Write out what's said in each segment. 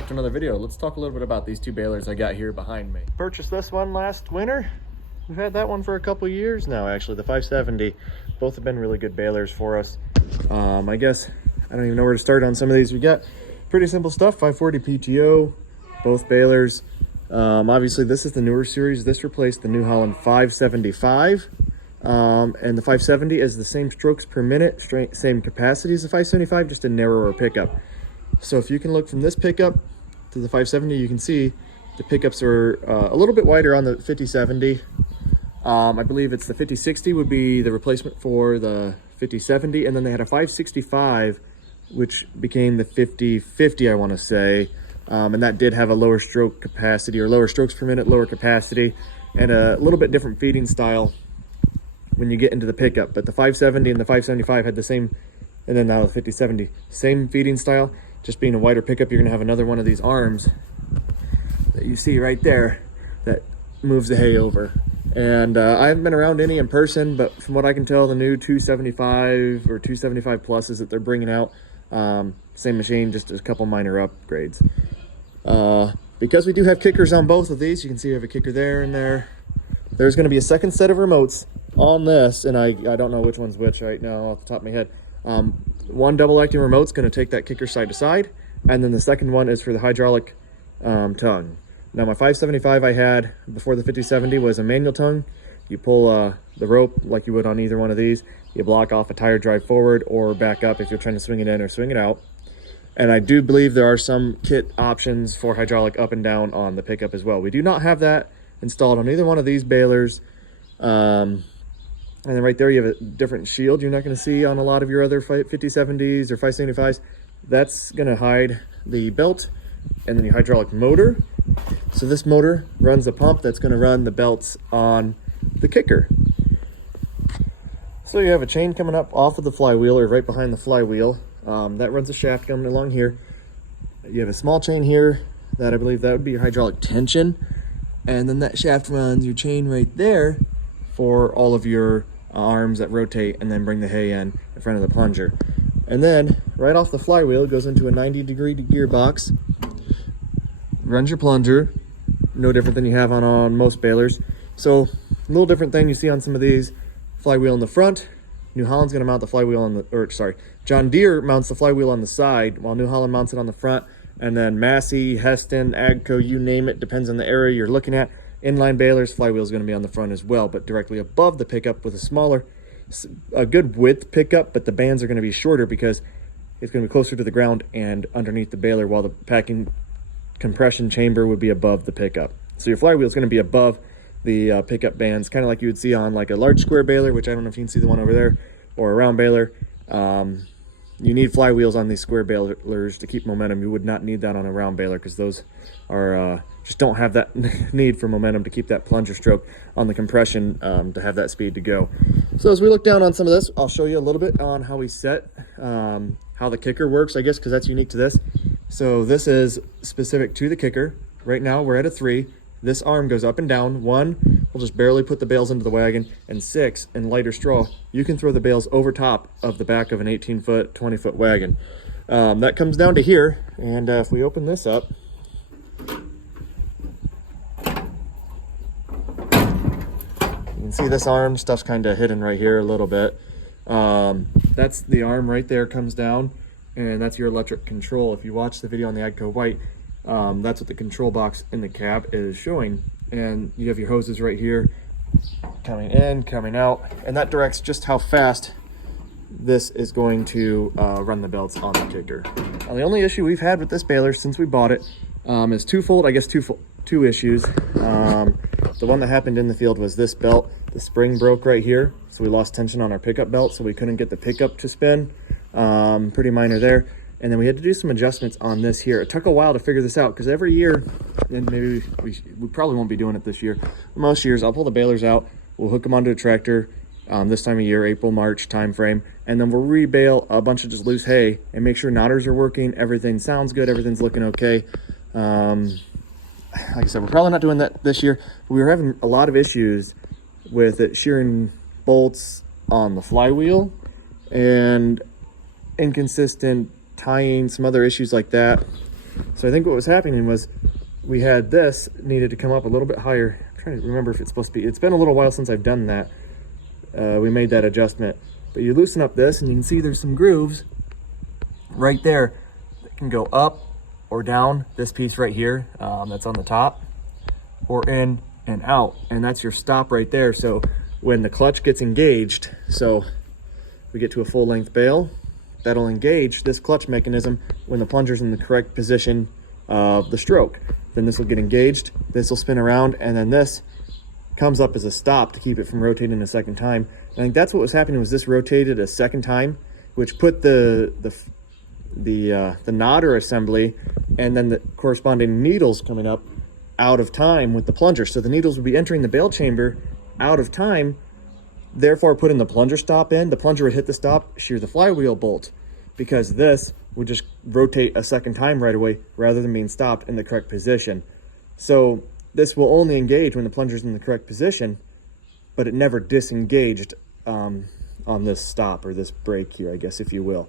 back to another video. Let's talk a little bit about these two balers I got here behind me. Purchased this one last winter. We've had that one for a couple years now, actually. The 570. Both have been really good balers for us. I guess I don't even know where to start on some of these. We got pretty simple stuff. 540 PTO, both balers. Obviously, this is the newer series. This replaced the New Holland 575. And the 570 is the same strokes per minute, same capacity as the 575, just a narrower pickup. So if you can look from this pickup to the 570, you can see the pickups are a little bit wider on the 5070. I believe it's the 5060 would be the replacement for the 5070, and then they had a 565, which became the 5050, I want to say. And that did have a lower stroke capacity, or lower strokes per minute, lower capacity, and a little bit different feeding style when you get into the pickup. But the 570 and the 575 had the same, and then now the 5070, same feeding style. Just being a wider pickup, you're gonna have another one of these arms that you see right there that moves the hay over. And I haven't been around any in person, but from what I can tell, the new 275 or 275 pluses that they're bringing out, same machine, just a couple minor upgrades. Because we do have kickers on both of these, you can see we have a kicker there and there. There's gonna be a second set of remotes on this, and I don't know which one's which right now off the top of my head. One double acting remote's going to take that kicker side to side, and then the second one is for the hydraulic tongue. Now my 575 I had before the 5070 was a manual tongue. You pull the rope like you would on either one of these. You block off a tire drive forward or back up if you're trying to swing it in or swing it out. And I do believe there are some kit options for hydraulic up and down on the pickup as well. We do not have that installed on either one of these balers. And then right there you have a different shield you're not going to see on a lot of your other 5070s or 575s. That's going to hide the belt and then the hydraulic motor. So this motor runs a pump that's going to run the belts on the kicker. So you have a chain coming up off of the flywheel, or right behind the flywheel. That runs a shaft coming along here. You have a small chain here that I believe that would be your hydraulic tension. And then that shaft runs your chain right there for all of your arms that rotate and then bring the hay in front of the plunger. And then right off the flywheel, it goes into a 90-degree gearbox, runs your plunger, no different than you have on most balers. So a little different thing you see on some of these. Flywheel in the front. New Holland's going to mount the flywheel on the, or sorry, John Deere mounts the flywheel on the side while New Holland mounts it on the front. And then Massey, Heston, Agco, you name it, depends on the area you're looking at. Inline balers, flywheel is going to be on the front as well, but directly above the pickup with a good width pickup, but the bands are going to be shorter because it's going to be closer to the ground and underneath the baler, while the packing compression chamber would be above the pickup. So your flywheel is going to be above the pickup bands, kind of like you would see on like a large square baler, which I don't know if you can see the one over there, or a round baler. You need flywheels on these square balers to keep momentum. You would not need that on a round baler because those are just don't have that need for momentum to keep that plunger stroke on the compression to have that speed to go. So as we look down on some of this, I'll show you a little bit on how we set, how the kicker works, I guess, because that's unique to this. So this is specific to the kicker. Right now we're at a 3. This arm goes up and down. 1, we'll just barely put the bales into the wagon, and 6, in lighter straw, you can throw the bales over top of the back of an 18-foot, 20-foot wagon. That comes down to here, and if we open this up, you can see this arm stuff's kind of hidden right here a little bit. That's the arm right there, comes down, and that's your electric control. If you watch the video on the Agco White, that's what the control box in the cab is showing. And you have your hoses right here, coming in, coming out, and that directs just how fast this is going to run the belts on the kicker. Now, the only issue we've had with this baler since we bought it is twofold, I guess two issues. The one that happened in the field was this belt. The spring broke right here, so we lost tension on our pickup belt, so we couldn't get the pickup to spin. Pretty minor there. And then we had to do some adjustments on this here. It took a while to figure this out because every year, and maybe we probably won't be doing it this year, most years I'll pull the balers out, we'll hook them onto a tractor this time of year, April, March time frame, and then we'll rebale a bunch of just loose hay and make sure knotters are working, everything sounds good, everything's looking okay. Like I said, we're probably not doing that this year, but we were having a lot of issues with it shearing bolts on the flywheel and inconsistent tying, some other issues like that. So I think what was happening was we had this needed to come up a little bit higher. I'm trying to remember if it's supposed to be, it's been a little while since I've done that. We made that adjustment, but you loosen up this and you can see there's some grooves right there that can go up or down this piece right here, that's on the top, or in and out, and that's your stop right there. So when the clutch gets engaged, so we get to a full length bale, that'll engage this clutch mechanism when the plunger's in the correct position of the stroke. Then this will get engaged, this will spin around, and then this comes up as a stop to keep it from rotating a second time. I think that's what was happening, was this rotated a second time, which put the nodder assembly and then the corresponding needles coming up out of time with the plunger. So the needles would be entering the bale chamber out of time, therefore putting the plunger stop in. The plunger would hit the stop, shear the flywheel bolt, because this would just rotate a second time right away rather than being stopped in the correct position. So this will only engage when the plunger's in the correct position, but it never disengaged on this stop or this brake here, I guess, if you will.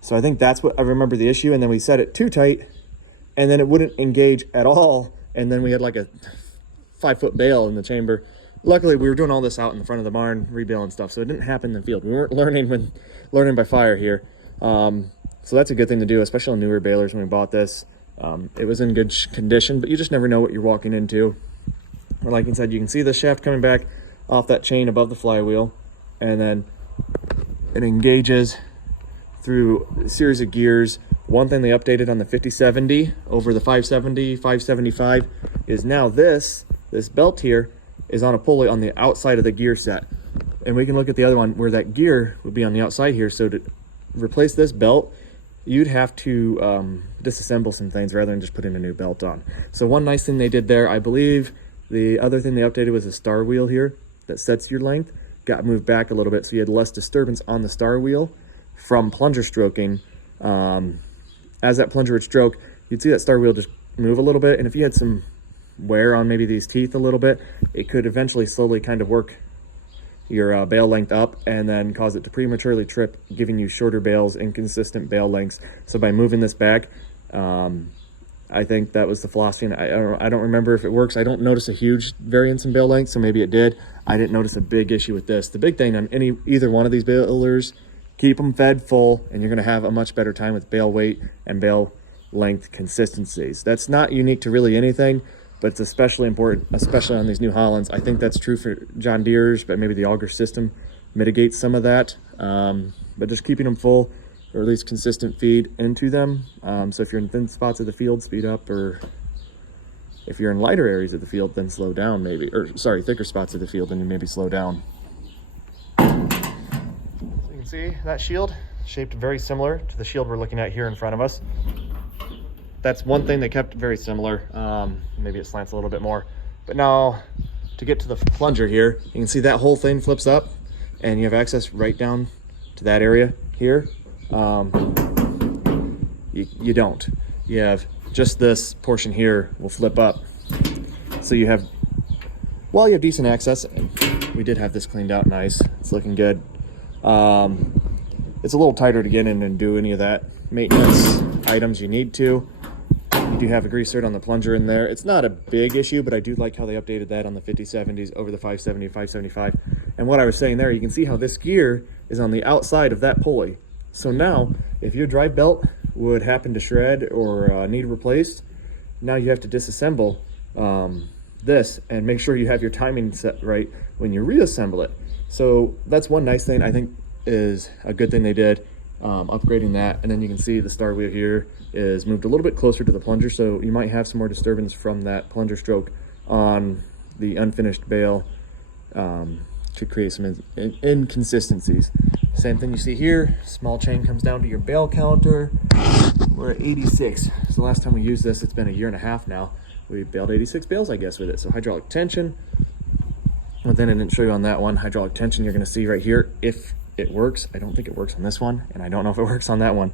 So I think that's what I remember the issue. And then we set it too tight and then it wouldn't engage at all. And then we had like a 5-foot bale in the chamber. Luckily we were doing all this out in the front of the barn, rebaling stuff, so it didn't happen in the field. We weren't learning by fire here. So that's a good thing to do, especially on newer balers. When we bought this, it was in good condition, but you just never know what you're walking into. Or like I said, you can see the shaft coming back off that chain above the flywheel, and then it engages through a series of gears. One thing they updated on the 5070 over the 570, 575 is now this belt here is on a pulley on the outside of the gear set. And we can look at the other one where that gear would be on the outside here. So to replace this belt, you'd have to disassemble some things rather than just putting a new belt on. So one nice thing they did there, I believe the other thing they updated was a star wheel here that sets your length, got moved back a little bit so you had less disturbance on the star wheel from plunger stroking. As that plunger would stroke, you'd see that star wheel just move a little bit, and if you had some wear on maybe these teeth a little bit, it could eventually slowly kind of work your bale length up and then cause it to prematurely trip, giving you shorter bales, inconsistent bale lengths. So by moving this back, I think that was the philosophy, and I don't remember if it works. I don't notice a huge variance in bale length, so maybe it did. I didn't notice a big issue with this. The big thing on either one of these balers, keep them fed full, and you're going to have a much better time with bale weight and bale length consistencies. That's not unique to really anything, but it's especially important, especially on these new Hollands. I think that's true for John Deere's, but maybe the auger system mitigates some of that. But just keeping them full, or at least consistent feed into them. So if you're in thin spots of the field, speed up, or if you're in lighter areas of the field, then slow down maybe, or sorry, thicker spots of the field, then you maybe slow down. So you can see that shield shaped very similar to the shield we're looking at here in front of us. That's one thing they kept very similar. Maybe it slants a little bit more. But now to get to the plunger here, you can see that whole thing flips up and you have access right down to that area here. You don't. You have just this portion here will flip up. So you have, well, you have decent access. And we did have this cleaned out nice. It's looking good. It's a little tighter to get in and do any of that maintenance items you need to. You do have a grease zert on the plunger in there. It's not a big issue, but I do like how they updated that on the 5070s over the 570, 575. And what I was saying there, you can see how this gear is on the outside of that pulley. So now, if your drive belt would happen to shred or need replaced, now you have to disassemble this and make sure you have your timing set right when you reassemble it. So that's one nice thing I think is a good thing they did, upgrading that. And then you can see the star wheel here is moved a little bit closer to the plunger, so you might have some more disturbance from that plunger stroke on the unfinished bale to create some inconsistencies. Same thing you see here, small chain comes down to your bale counter. We're at 86. So the last time we used this, it's been a year and a half now. We baled 86 bales, I guess, with it. So hydraulic tension. But then I didn't show you on that one. Hydraulic tension, you're gonna see right here if it works. I don't think it works on this one, and I don't know if it works on that one.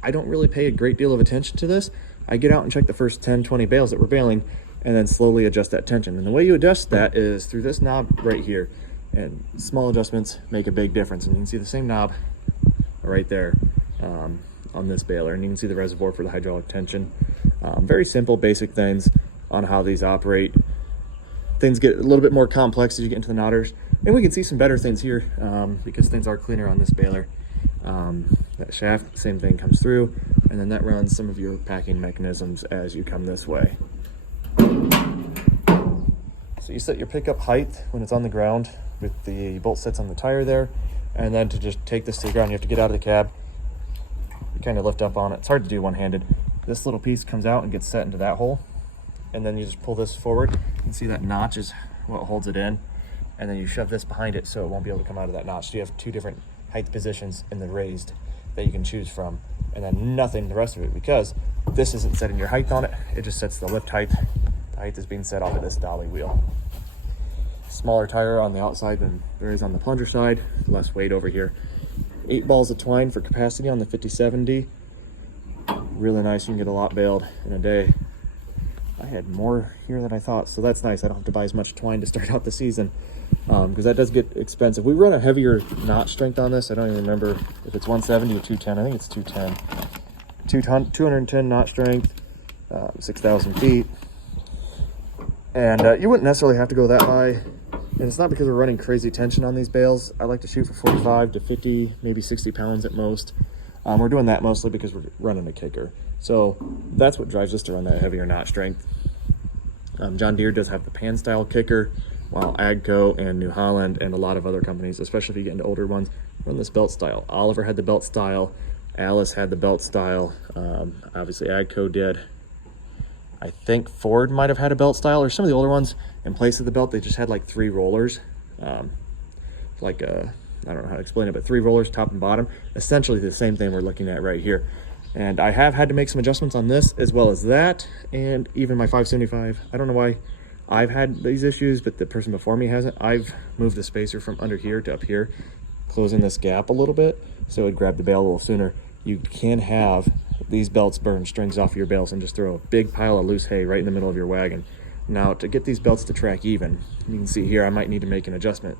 I don't really pay a great deal of attention to this. I get out and check the first 10, 20 bales that we're baling and then slowly adjust that tension. And the way you adjust that is through this knob right here. And small adjustments make a big difference. And you can see the same knob right there on this baler. And you can see the reservoir for the hydraulic tension. Very simple, basic things on how these operate. Things get a little bit more complex as you get into the knotters, and we can see some better things here because things are cleaner on this baler. That shaft, same thing, comes through, and then that runs some of your packing mechanisms as you come this way. So you set your pickup height when it's on the ground with the bolt sets on the tire there, and then to just take this to the ground, you have to get out of the cab. You kind of lift up on it. It's hard to do one-handed. This little piece comes out and gets set into that hole, and then you just pull this forward. You can see that notch is what holds it in, and then you shove this behind it so it won't be able to come out of that notch. So you have two different height positions in the raised that you can choose from, and then nothing the rest of it, because this isn't setting your height on it. It just sets the lift height. The height is being set off of this dolly wheel. Smaller tire on the outside than there is on the plunger side, less weight over here. 8 balls of twine for capacity on the 5070. Really nice. You can get a lot baled in a day. I had more here than I thought, so that's nice. I don't have to buy as much twine to start out the season, because that does get expensive. We run a heavier knot strength on this. I don't even remember if it's 170 or 210. I think it's 210. 210 knot strength, 6,000 feet. And you wouldn't necessarily have to go that high. And it's not because we're running crazy tension on these bales. I like to shoot for 45 to 50, maybe 60 pounds at most. We're doing that mostly because we're running a kicker. So that's what drives us to run that heavier knot strength. John Deere does have the pan style kicker, while AGCO and New Holland and a lot of other companies, especially if you get into older ones, run this belt style. Oliver had the belt style. Alice had the belt style. Obviously AGCO did. I think Ford might have had a belt style, or some of the older ones, in place of the belt, they just had like 3 rollers. I don't know how to explain it, but 3 rollers, top and bottom. Essentially the same thing we're looking at right here. And I have had to make some adjustments on this as well as that, and even my 575. I don't know why I've had these issues, but the person before me hasn't. I've moved the spacer from under here to up here, closing this gap a little bit so it would grab the bale a little sooner. You can have these belts burn strings off your bales and just throw a big pile of loose hay right in the middle of your wagon. Now, to get these belts to track even, you can see here I might need to make an adjustment.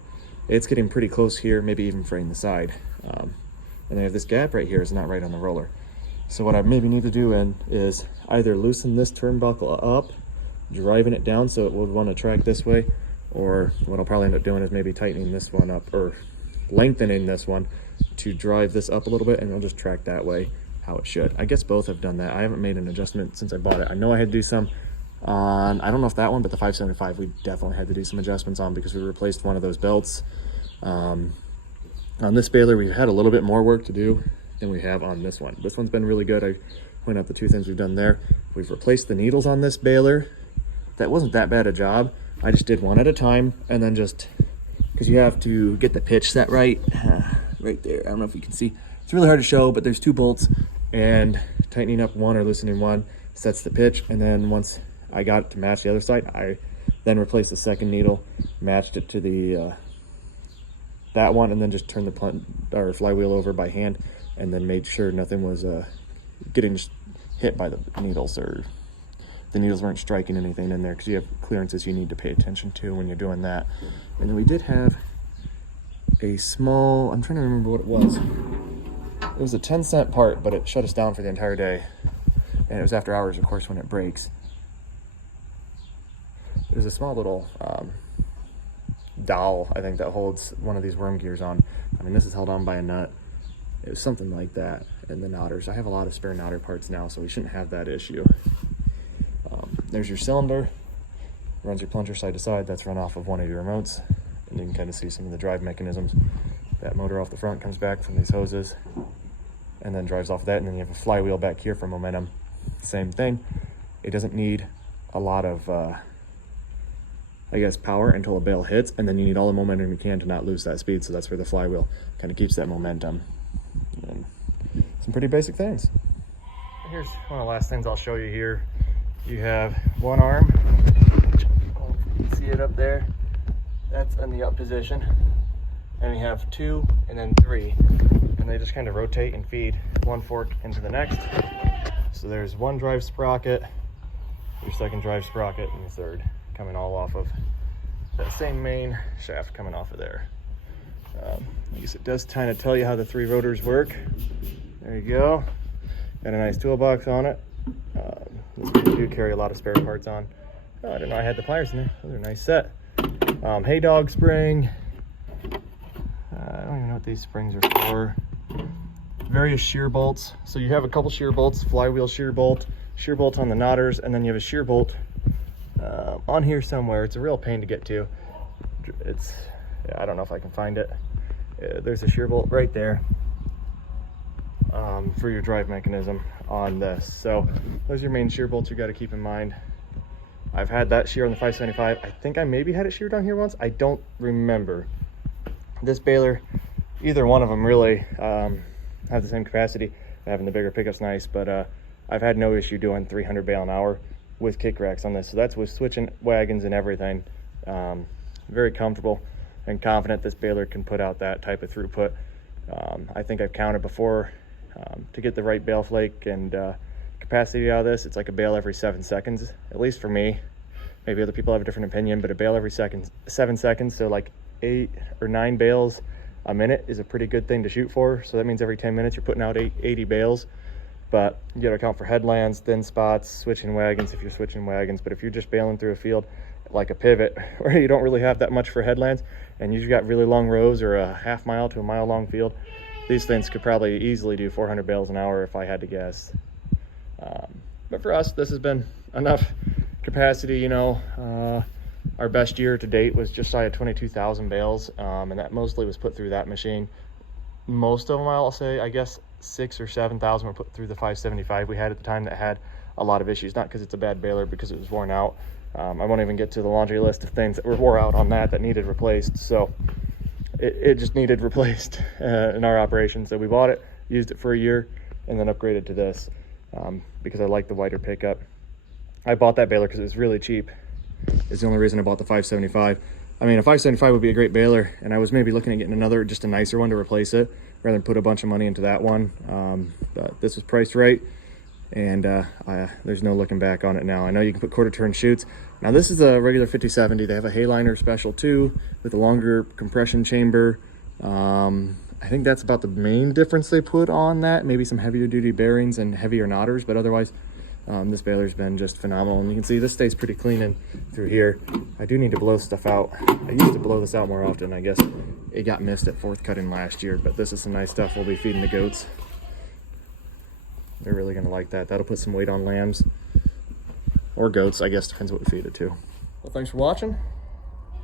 It's getting pretty close here, maybe even fraying the side. And I have this gap right here is not right on the roller. So what I maybe need to do is either loosen this turnbuckle up, driving it down so it would want to track this way, or what I'll probably end up doing is maybe tightening this one up or lengthening this one to drive this up a little bit, and it'll just track that way how it should. I guess both have done that. I haven't made an adjustment since I bought it. I know I had to do some on, I don't know if that one, but the 575 we definitely had to do some adjustments on because we replaced one of those belts. On this baler we've had a little bit more work to do than we have on this one. This one's been really good. I point out the 2 things we've done there. We've replaced the needles on this baler. That wasn't that bad a job. I just did one at a time, and then just because you have to get the pitch set right right there. I don't know if you can see, it's really hard to show, but there's 2 bolts, and tightening up one or loosening one sets the pitch. And then once I got it to match the other side, I then replaced the second needle, matched it to the that one, and then just turned the flywheel over by hand, and then made sure nothing was getting hit by the needles, or the needles weren't striking anything in there, because you have clearances you need to pay attention to when you're doing that. And then we did have a small, I'm trying to remember what it was. It was a 10-cent part, but it shut us down for the entire day. And it was after hours, of course, when it breaks. There's a small little dowel, I think, that holds one of these worm gears on. I mean, this is held on by a nut. It was something like that. And the knotters, I have a lot of spare knotter parts now, so we shouldn't have that issue. There's your cylinder, runs your plunger side to side. That's run off of one of your remotes, and you can kind of see some of the drive mechanisms. That motor off the front comes back from these hoses and then drives off that, and then you have a flywheel back here for momentum. Same thing. It doesn't need a lot of I guess power until a bale hits, and then you need all the momentum you can to not lose that speed. So that's where the flywheel kind of keeps that momentum. And some pretty basic things. Here's one of the last things I'll show you here. You have one arm, you can see it up there, that's in the up position, and you have 2 and then 3, and they just kind of rotate and feed one fork into the next. So there's one drive sprocket, your second drive sprocket, and your third, coming all off of that same main shaft coming off of there. I guess it does kind of tell you how the 3 rotors work. There you go, got a nice toolbox on it. We do carry a lot of spare parts on. Oh, I didn't know I had the pliers in there. Those are a nice set. Hay dog spring. I don't even know what these springs are for. Various shear bolts. So you have a couple shear bolts, flywheel shear bolt on the knotters, and then you have a shear bolt on here somewhere. It's a real pain to get to. It's, yeah, I don't know if I can find it. There's a shear bolt right there for your drive mechanism on this. So those are your main shear bolts you got to keep in mind. I've had that shear on the 575. I think I maybe had it sheared on here once. I don't remember. This baler, either one of them really have the same capacity. Having the bigger pickup's nice, but I've had no issue doing 300 bale an hour with kick racks on this. So that's with switching wagons and everything. Very comfortable and confident this baler can put out that type of throughput. I think I've counted before to get the right bale flake and capacity out of this. It's like a bale every 7 seconds, at least for me. Maybe other people have a different opinion, but a bale every 7 seconds, so like 8 or 9 bales a minute is a pretty good thing to shoot for. So that means every 10 minutes you're putting out 80 bales. But you got to account for headlands, thin spots, switching wagons if you're switching wagons. But if you're just baling through a field like a pivot where you don't really have that much for headlands and you've got really long rows or a half mile to a mile long field, these things could probably easily do 400 bales an hour if I had to guess. But for us, this has been enough capacity. You know, our best year to date was just shy of 22,000 bales, and that mostly was put through that machine. Most of them, I'll say, I guess 6,000 or 7,000 were put through the 575 we had at the time that had a lot of issues, not because it's a bad baler, because it was worn out. I won't even get to the laundry list of things that were wore out on that needed replaced. So it just needed replaced in our operation. So we bought it, used it for a year, and then upgraded to this because I like the wider pickup. I bought that baler because it was really cheap. It's the only reason I bought the 575. I mean, a 575 would be a great baler, and I was maybe looking at getting another, just a nicer one to replace it, rather than put a bunch of money into that one. But this was priced right, and there's no looking back on it now. I know you can put quarter turn chutes. Now this is a regular 5070. They have a Hayliner special too, with a longer compression chamber. I think that's about the main difference they put on that. Maybe some heavier duty bearings and heavier knotters, but otherwise this baler's been just phenomenal. And you can see this stays pretty clean in through here. I do need to blow stuff out. I used to blow this out more often. I guess it got missed at fourth cutting last year, but this is some nice stuff we'll be feeding the goats. They're really gonna like that. That'll put some weight on lambs or goats, I guess, depends what we feed it to. Well, thanks for watching.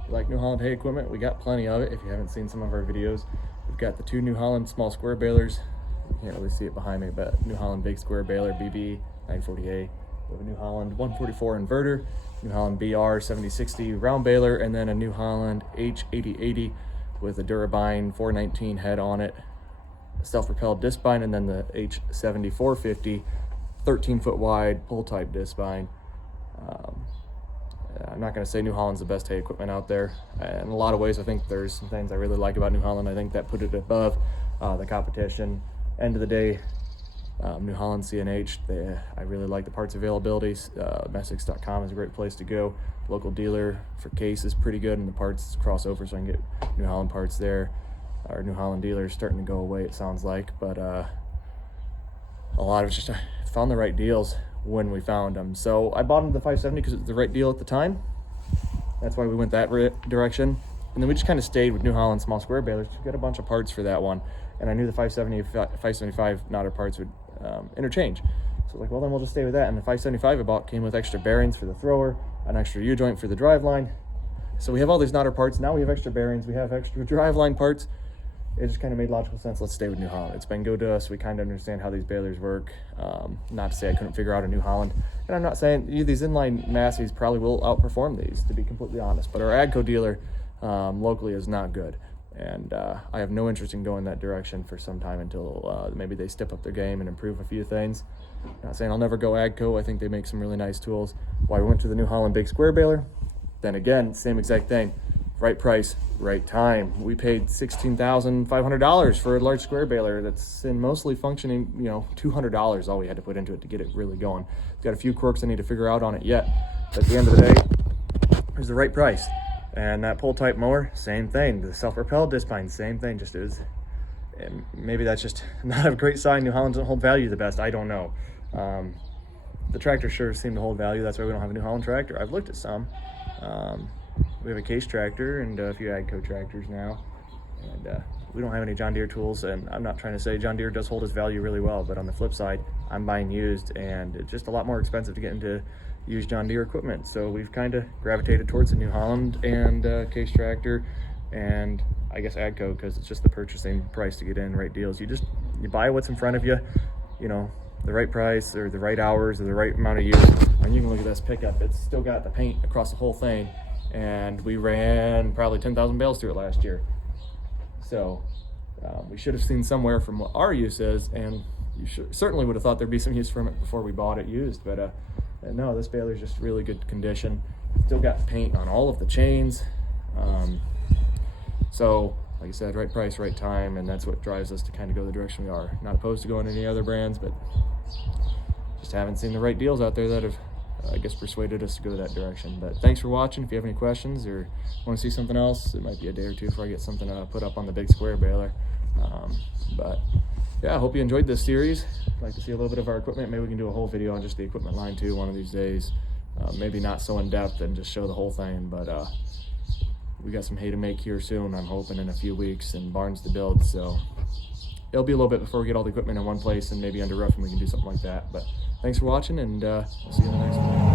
If you like New Holland hay equipment, we got plenty of it. If you haven't seen some of our videos, we've got the 2 New Holland small square balers. You can't really see it behind me, but New Holland big square baler BB 940A. We have a New Holland 144 inverter, New Holland BR 7060 round baler, and then a New Holland H8080 with a Durabine 419 head on it, self-propelled disc bind, and then the H7450 13-foot wide pull type disc bind. I'm not going to say New Holland's the best hay equipment out there. In a lot of ways, I think there's some things I really like about New Holland. I think that put it above the competition. End of the day, New Holland CNH, I really like the parts availability. Messics.com is a great place to go. Local dealer for case is pretty good, and the parts cross over, so I can get New Holland parts there. Our New Holland dealer is starting to go away, it sounds like, but a lot of it's just found the right deals when we found them. So I bought into the 570 because it was the right deal at the time. That's why we went that direction. And then we just kind of stayed with New Holland small square balers. We got a bunch of parts for that one, and I knew the 575 knotter parts would interchange. So I was like, well, then we'll just stay with that. And the 575 I bought came with extra bearings for the thrower, an extra U-joint for the driveline. So we have all these knotter parts. Now we have extra bearings. We have extra driveline parts. It just kind of made logical sense. Let's stay with New Holland. It's been good to us. We kind of understand how these balers work. Not to say I couldn't figure out a New Holland. And I'm not saying these inline Massey's probably will outperform these, to be completely honest. But our AGCO dealer locally is not good. And I have no interest in going that direction for some time until maybe they step up their game and improve a few things. Not saying I'll never go AGCO. I think they make some really nice tools. Why we went to the New Holland big square baler. Then again, same exact thing. Right price, right time. We paid $16,500 for a large square baler that's in mostly functioning, you know, $200 all we had to put into it to get it really going. It's got a few quirks I need to figure out on it yet, but at the end of the day, it was the right price. And that pull type mower, same thing. The self-propelled disc bind, same thing. Just is, and maybe that's just not a great sign. New Holland doesn't hold value the best. I don't know. the tractors sure seem to hold value. That's why we don't have a New Holland tractor. I've looked at some. We have a Case tractor and a few AGCO tractors now, and we don't have any John Deere tools. And I'm not trying to say John Deere does hold its value really well, but on the flip side, I'm buying used, and it's just a lot more expensive to get into used John Deere equipment. So we've kind of gravitated towards the New Holland and Case tractor, and I guess AGCO, because it's just the purchasing price to get in, right deals. You buy what's in front of you, you know, the right price or the right hours or the right amount of use. And you can look at this pickup, it's still got the paint across the whole thing, and we ran probably 10,000 bales through it last year. So we should have seen somewhere from what our use is, and you certainly would have thought there'd be some use from it before we bought it used, but no, this baler's just really good condition. Still got paint on all of the chains. So like I said, right price, right time, and that's what drives us to kind of go the direction we are. Not opposed to going any other brands, but just haven't seen the right deals out there that have, I guess, persuaded us to go that direction. But thanks for watching. If you have any questions or want to see something else, it might be a day or two before I get something put up on the big square baler. But yeah, I hope you enjoyed this series. I'd like to see a little bit of our equipment. Maybe we can do a whole video on just the equipment line too one of these days. Maybe not so in depth and just show the whole thing, but we got some hay to make here soon, I'm hoping, in a few weeks, and barns to build. So it'll be a little bit before we get all the equipment in one place and maybe under roof, and we can do something like that. But thanks for watching, and we'll see you in the next one.